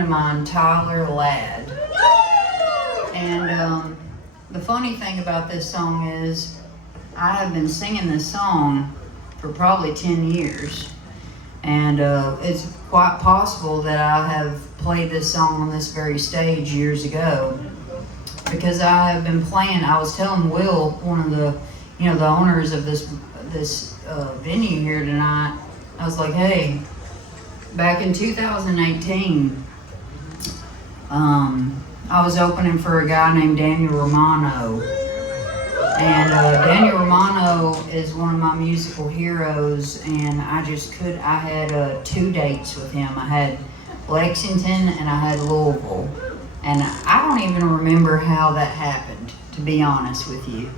of mine, Tyler Ladd. And the funny thing about this song is I have been singing this song for probably 10 years. And it's quite possible that I have played this song on this very stage years ago, because I have been playing. I was telling Will, one of the owners of this venue here tonight, I was like, hey, back in 2018, I was opening for a guy named Daniel Romano. And Daniel Romano is one of my musical heroes, and I had 2 dates with him. I had Lexington and I had Louisville. And I don't even remember how that happened, to be honest with you.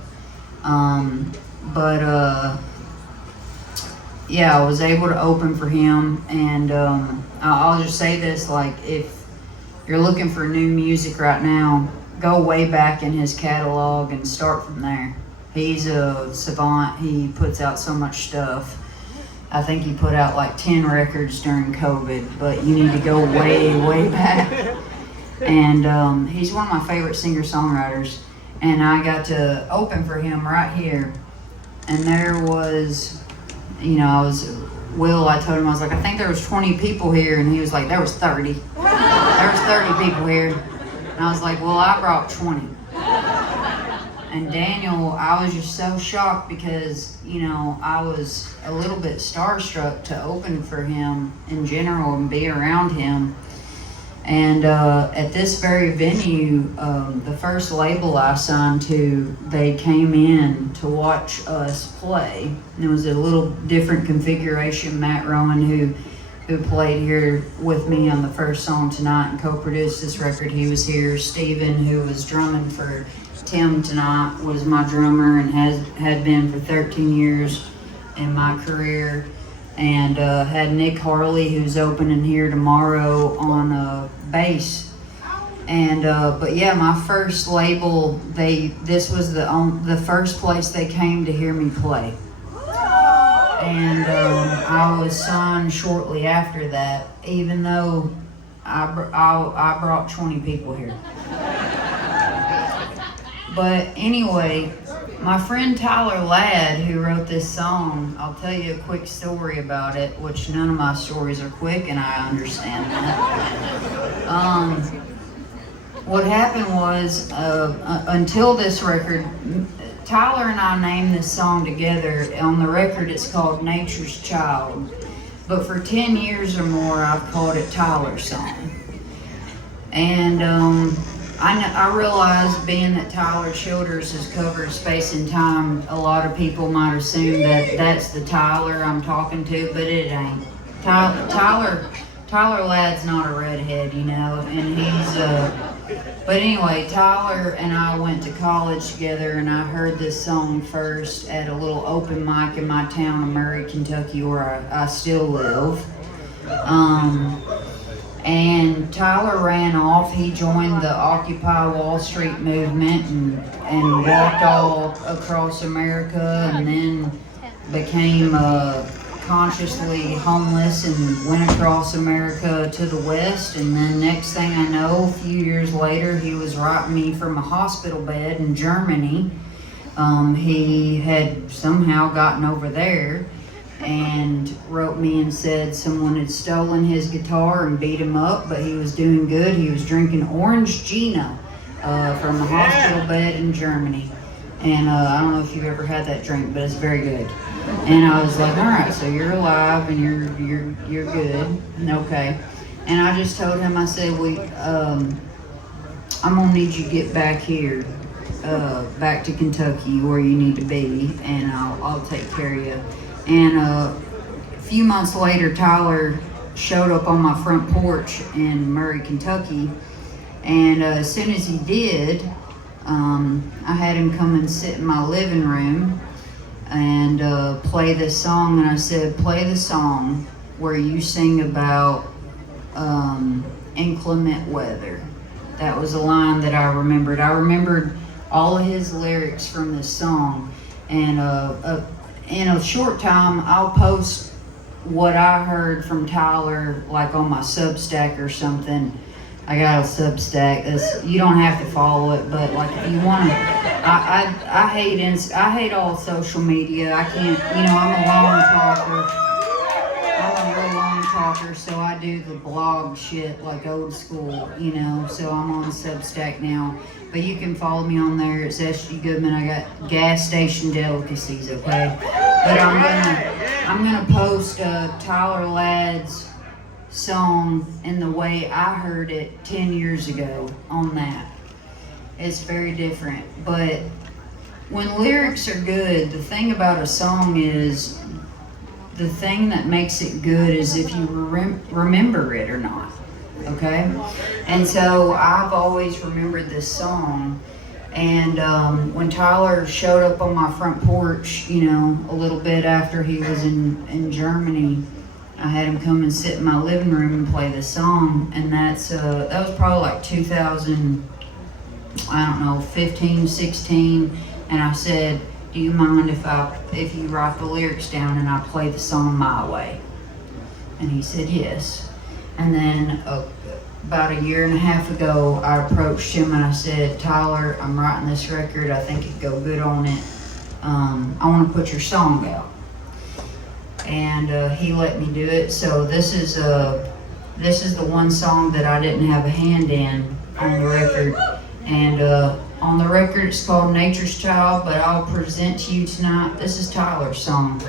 Yeah, I was able to open for him, and I'll just say this, like, if you're looking for new music right now, go way back in his catalog and start from there. He's a savant. He puts out so much stuff. I think he put out like 10 records during COVID, but you need to go way, way back. And he's one of my favorite singer-songwriters. And I got to open for him right here. And there was, I told him, I was like, I think there was 20 people here. And he was like, there was 30. There was 30 people here. And I was like, well, I brought 20. And Daniel, I was just so shocked because, I was a little bit starstruck to open for him in general and be around him. And at this very venue, the first label I signed to, they came in to watch us play. And it was a little different configuration. Matt Rowan, who played here with me on the first song tonight and co-produced this record, he was here. Steven, who was drumming for Tim tonight, was my drummer and had been for 13 years in my career. And had Nick Harley, who's opening here tomorrow, on bass. And but yeah, my first label, this was the first place they came to hear me play. And I was signed shortly after that, even though I brought 20 people here. But anyway, my friend Tyler Ladd, who wrote this song, I'll tell you a quick story about it, which none of my stories are quick, and I understand that. What happened was, until this record, Tyler and I named this song together. On the record, it's called Nature's Child. But for 10 years or more, I've called it Tyler's Song. And I realize, being that Tyler Childers has covered Space and Time, a lot of people might assume that that's the Tyler I'm talking to, but it ain't. Tyler Ladd's not a redhead, and he's but anyway, Tyler and I went to college together, and I heard this song first at a little open mic in my town of Murray, Kentucky, where I still live. And Tyler ran off. He joined the Occupy Wall Street movement and walked all across America, and then became consciously homeless and went across America to the West. And then next thing I know, a few years later, he was writing me from a hospital bed in Germany. He had somehow gotten over there and wrote me and said someone had stolen his guitar and beat him up, but he was doing good. He was drinking Orange Gino from the hospital bed in Germany. And I don't know if you've ever had that drink, but it's very good. And I was like, all right, so you're alive and you're good, and okay. And I just told him, I said, I'm gonna need you to get back here, back to Kentucky where you need to be, and I'll take care of you. And a few months later, Tyler showed up on my front porch in Murray, Kentucky. And as soon as he did, I had him come and sit in my living room and play this song. And I said, play the song where you sing about inclement weather. That was a line that I remembered. I remembered all of his lyrics from this song. And in a short time, I'll post what I heard from Tyler, like on my Substack or something. I got a Substack. You don't have to follow it, but like if you want to, I hate all social media. I can't, I'm a long talker. I'm a real long talker, so I do the blog shit like old school, so I'm on Substack now. But you can follow me on there. It's SG Goodman. I got gas station delicacies, okay? But I'm gonna post Tyler Ladd's song in the way I heard it 10 years ago on that. It's very different, but when lyrics are good, the thing about a song is, the thing that makes it good is if you remember it or not, okay? And so I've always remembered this song, and when Tyler showed up on my front porch, a little bit after he was in Germany, I had him come and sit in my living room and play the song, and that was probably like 15, 16, and I said, do you mind if you write the lyrics down and I play the song my way? And he said yes. And then about a year and a half ago, I approached him and I said, Tyler, I'm writing this record. I think it'd go good on it. I want to put your song out. And he let me do it. So this is the one song that I didn't have a hand in on the record. And on the record, it's called Nature's Child, but I'll present to you tonight. This is Tyler's song.